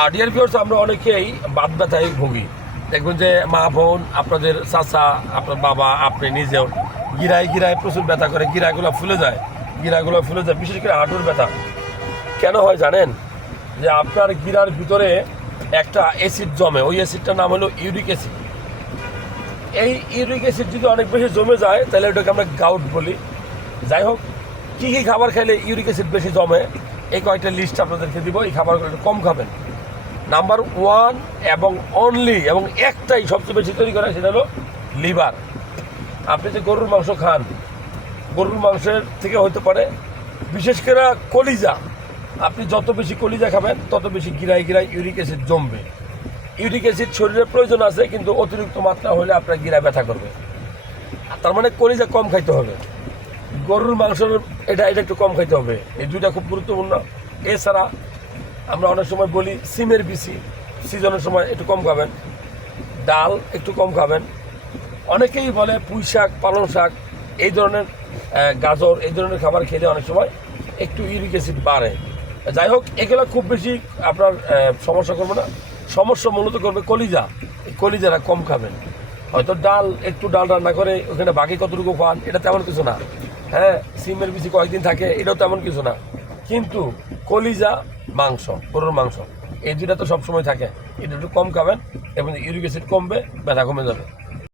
আর dear viewers, আমরা অনেকেই বাত ব্যথায় ভুগি। দেখবেন যে মা বোন, আপনাদের চাচা, আপনার বাবা, আপনি নিজেও গিরায় গিরায় প্রচুর ব্যথা করে, গিরাগুলো ফুলে যায়, বিশেষ করে হাঁটুর ব্যথা। কেন হয় জানেন? যে আপনার গিরার ভিতরে একটা অ্যাসিড জমে, ওই অ্যাসিডটার নাম হলো ইউরিক অ্যাসিড। এই ইউরিক অ্যাসিড যদি অনেক বেশি জমে যায় তাহলে ওটাকে আমরা গাউট বলি। যাই হোক, কী কী খাবার খাইলে ইউরিক অ্যাসিড বেশি জমে এই কয়েকটা লিস্ট আপনাদেরকে দিব। এই খাবারগুলো একটু কম খাবেন। নাম্বার 1 এবং অনলি এবং একটাই সবচেয়ে বেশি তৈরি করে, সেটা হলো লিভার। আপনি যে গরুর মাংস খান, গরুর মাংসের থেকে হতে পারে বিশেষ করে কলিজা। আপনি যত বেশি কলিজা খাবেন তত বেশি গিরায় গিরায় ইউরিক অ্যাসিড জমবে। ইউরিক অ্যাসিড শরীরের প্রয়োজন আছে, কিন্তু অতিরিক্ত মাত্রা হলে আপনার গিরায় ব্যথা করবে। তার মানে কলিজা কম খাইতে হবে, গরুর মাংসের এটা একটু কম খাইতে হবে। এই দুইটা খুব গুরুত্বপূর্ণ। এছাড়া আমরা অনেক সময় বলি সিমের বিচি সিজনের সময় একটু কম খাবেন, ডাল একটু কম খাবেন। অনেকেই বলে পুঁই শাক, পালং শাক, এই ধরনের গাজর, এই ধরনের খাবার খেলে অনেক সময় একটু ইউরিক অ্যাসিড বাড়ে। যাই হোক, এগুলো খুব বেশি আপনার সমস্যা করবে না। সমস্যা মূলত করবে কলিজা। এই কলিজারা কম খাবেন। হয়তো একটু ডাল রান্না করে ওখানে বাকি কতটুকু খান, এটা তেমন কিছু না। হ্যাঁ, সিমের বিচি কয়েকদিন থাকে, এটাও তেমন কিছু না। কিন্তু কলিজা, মাংস, গরুর মাংস, এই দুটা তো সবসময় থাকে। এটা একটু কম খাবেন এবং ইউরিক অ্যাসিড কমবে, ব্যথা কমে যাবে।